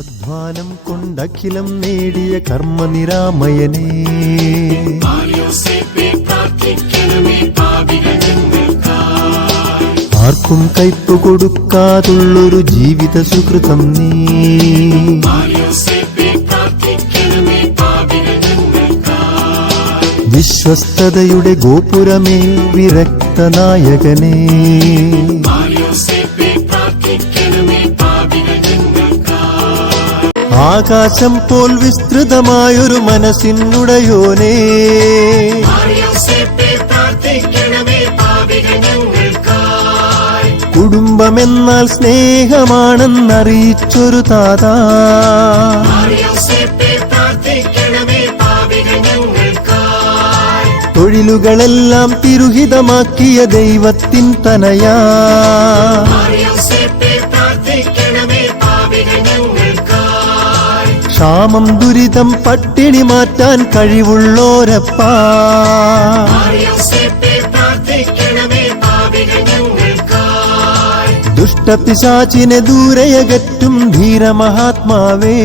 അധ്വാനം കൊണ്ടഖിലം നേടിയ കർമ്മനിരാമയനേ, ആർക്കും കയ്പ് കൊടുക്കാതുള്ളൊരു ജീവിത സുകൃതം നീ. വിശ്വസ്തതയുടെ ഗോപുരമേ വിരക്തനായകനേ, ആകാശം പോൽ വിസ്തൃതമായൊരു മനസ്സിനുടയോനേ, കുടുംബമെന്നാൽ സ്നേഹമാണെന്നറിയിച്ചൊരു താതാ, തൊഴിലുകളെല്ലാം തിരുഹിതമാക്കിയ ദൈവത്തിൻ തനയാ, ക്ഷാമം ദുരിതം പട്ടിണി മാറ്റാൻ കഴിവുള്ളോരപ്പാ, ദുഷ്ടപിശാചിനെ ദൂരയകറ്റും ധീരമഹാത്മാവേ.